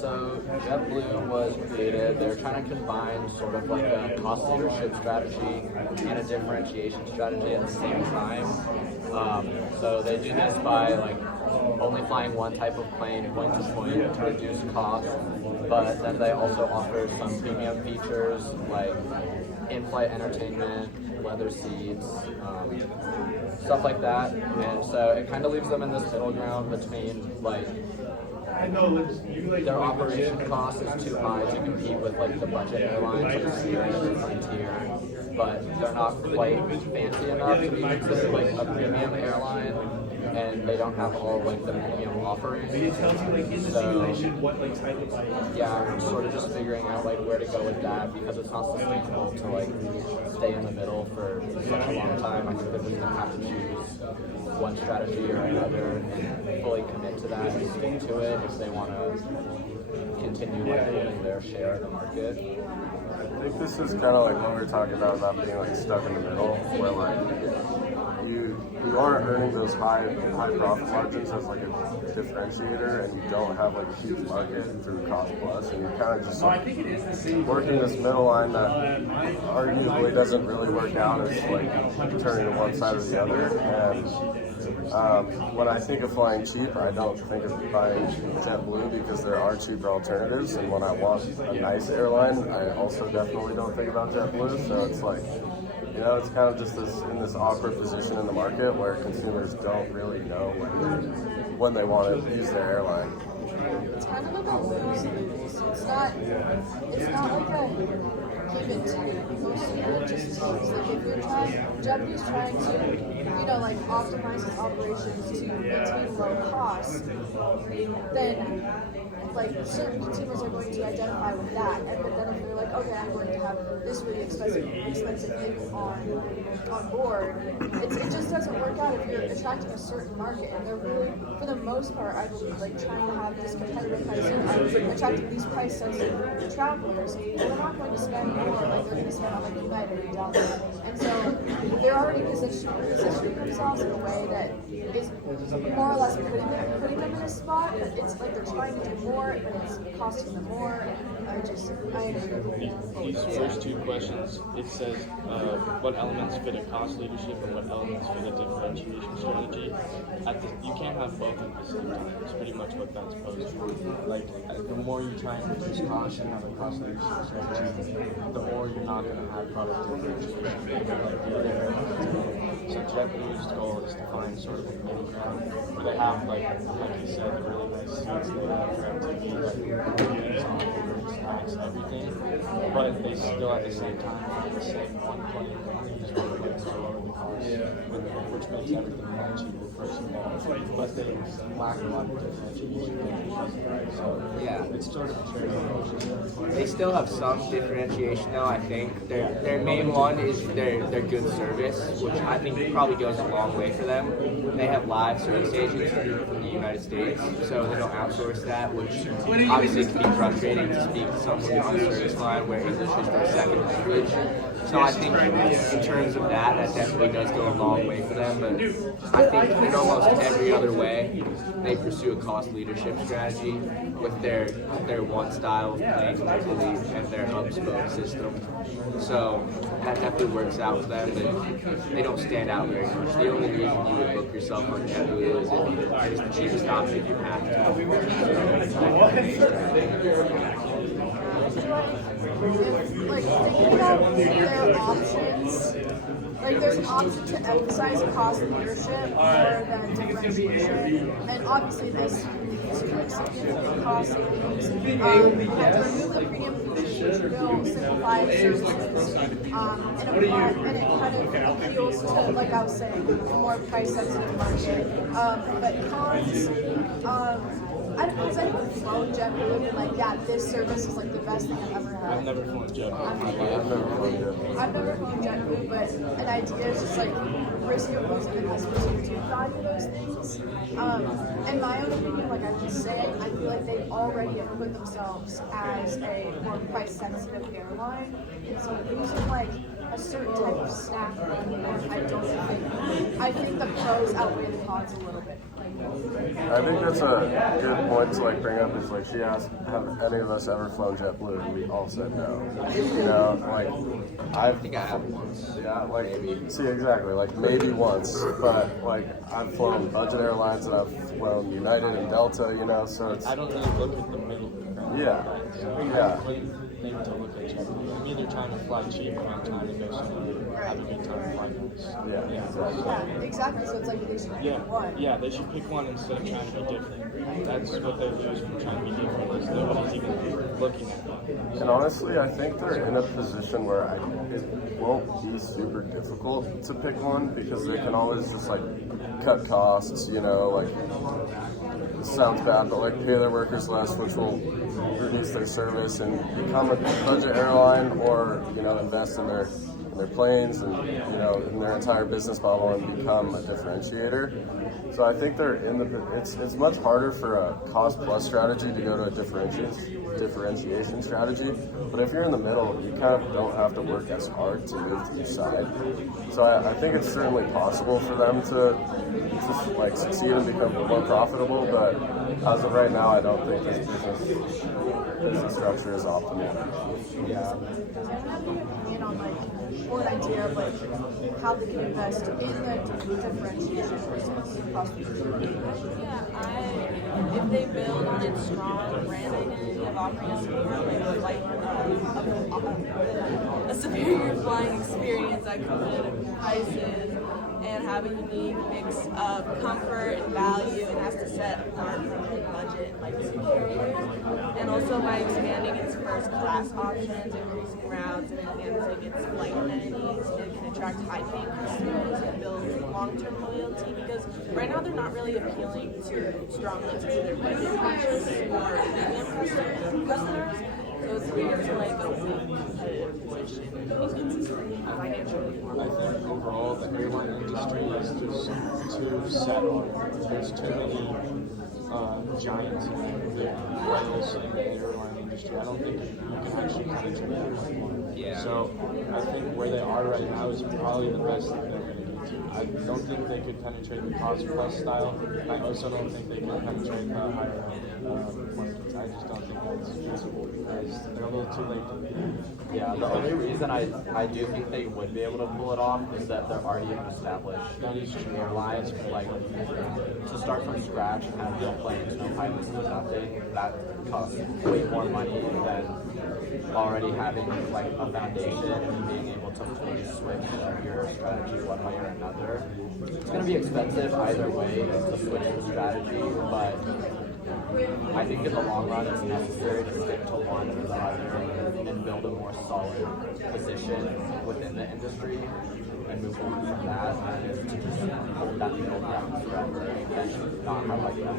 So JetBlue was created, they're trying to combine sort of like a cost leadership strategy and a differentiation strategy at the same time. So they do this by like only flying one type of plane point to point to reduce cost, but then they also offer some premium features like in-flight entertainment, leather seats, stuff like that. And so it kind of leaves them in this middle ground between like their operation cost is too high to compete with like the budget airlines like Spirit and Frontier, but they're not quite fancy enough to be considered like a premium airline, and they don't have all like the premium offerings. So yeah, I'm sort of just figuring out like where to go with that because it's not sustainable to like stay in the middle for such a long time. I think that we're gonna have to choose one strategy or another and fully commit to that and stick to it if they want to continue like holding their share of the market. I think this is kind of like what we were talking about being like stuck in the middle, where like you are earning those high profit margins as like a differentiator, and you don't have like a huge market through cost plus, and you're kind of just like working this middle line that arguably doesn't really work out as like turning to one side or the other. And when I think of flying cheap, I don't think of buying JetBlue because there are cheaper alternatives. And when I want a nice airline, I also definitely don't think about JetBlue. So it's like, you know, it's kind of just in this awkward position in the market where consumers don't really know when they want to use their airline. It's kind of like a lose-lose. It's not like a give it to most of it just seems like if you're Japanese trying to, like optimize its operations to maintain low costs, then like certain consumers are going to identify with that, and then if they're like, okay, I'm going to have this really expensive thing on board, it just doesn't work out if you're attracting a certain market, and they're really, for the most part, I believe, like trying to have this competitive pricing, attracting these price-sensitive travelers, and they're not going to spend more like they're going to spend on like United or Delta, and so they're already positioning themselves in a way that is more or less putting them in a spot, but it's like they're trying to do more, but it's costing them more. I agree. These first two questions, it says what elements fit a cost leadership and what elements fit a differentiation strategy. You can't have both at the same time. It's pretty much what that's posed for. Like, the more you try and reduce costs and have a cost leadership strategy, the more you're not going to have product differentiation. So JetBlue's goal is to find sort of a middle ground where they have, like you said, the really nice seats, they have TV, snacks, everything, but they still at the same time have the same one plane to lower the cost, which makes everything more cheaper personally, but they lack a lot of differentiation. So Yeah. it's sort of a trade-off. They still have some differentiation though, I think. Their main one is their good service, which I think probably goes a long way for them. They have live service agents from the United States, so they don't outsource that, which obviously can be frustrating to speak to someone on the service line where English is their second language. So I think in terms of that definitely does go a long way for them, but I think in almost every other way, they pursue a cost leadership strategy with their one style of playing locally and their hub spoke system. So that definitely works out for them, but they don't stand out very much. The only reason you would book yourself on JetBlue is if it's the cheapest option you have to. Like thinking about their options, like there's an option to emphasize cost leadership more than differentiation, and obviously this significant cost savings. You have to remove the premium features, which will simplify the services, and it kind of appeals to, like I was saying, a more price-sensitive market. But cons. Has anyone flown JetBlue and like, yeah, this service is like the best thing I've ever had? I've never flown JetBlue. I've never flown JetBlue, but an idea is just like risk of losing the customers who value those things. In my own opinion, like I've been saying, I feel like they already have put themselves as a more price-sensitive airline, and so losing like a certain type of snack, I think the pros outweigh the cons a little bit. I think that's a good point to like bring up. Is like she asked, have any of us ever flown JetBlue, and we all said no. You know, like I think I have once. yeah, like Maybe. see exactly like maybe once, but like I've flown budget airlines and I've flown United and Delta. You know, so it's I don't really look at the middle ground. Yeah. So Yeah. I wouldn't think to look at JetBlue. I'm either trying to fly cheap or I'm trying to go somewhere, have a good time, fly nice. yeah. Yeah, exactly. So it's like they should pick Yeah, one. yeah, they should pick one instead of trying to be different. That's what they lose from trying to be different. Is nobody's even looking at that. And honestly, I think they're in a position where it won't be super difficult to pick one because they can always just like cut costs, you know, like it sounds bad, but like pay their workers less, which will reduce their service and become a budget airline, or you know, invest in their planes and you know in their entire business model and become a differentiator. So I think they're in the. It's much harder for a cost plus strategy to go to a differentiation strategy. But if you're in the middle, you kind of don't have to work as hard to move to each side. So I think it's certainly possible for them to like succeed and become more profitable. But as of right now, I don't think this business structure is optimal. Does anyone have any opinion on like, or an idea of like how they can invest in the differentiation versus cost efficiency? Yeah, if they build on its strong brand identity of offering us a superior flying experience at competitive prices, and have a unique mix of comfort and value, and has to set apart from the budget like superior. And also by expanding its first class options, increasing routes, and enhancing its flight amenities, it can attract high-paying customers and build long-term loyalty, because right now they're not really appealing strongly to their budget conscious or premium customers. So it's weird to like go in a competitive position inconsistently financially. I think overall the airline industry is just too settled. There's too many giants and big whales in the airline industry. I don't think you can actually penetrate everyone. Yeah. So I think where they are right now is probably the best thing they're going to get to. I don't think they could penetrate the cost plus style. I also don't think they can penetrate the higher end markets. I just don't think that's feasible because they're a little too late to do. Yeah, the only reason I do think they would be able to pull it off is that they're already an established airline. Like, to start from scratch and have no planes, no pilots, no nothing, that costs way more money than already having like a foundation and being able to fully switch your strategy one way or another. It's going to be expensive either way to switch the strategy, but I think in the long run it's necessary to stick to one or the other and build a more solid position within the industry and move on from that, and to just hold that middle ground forever and not have like that.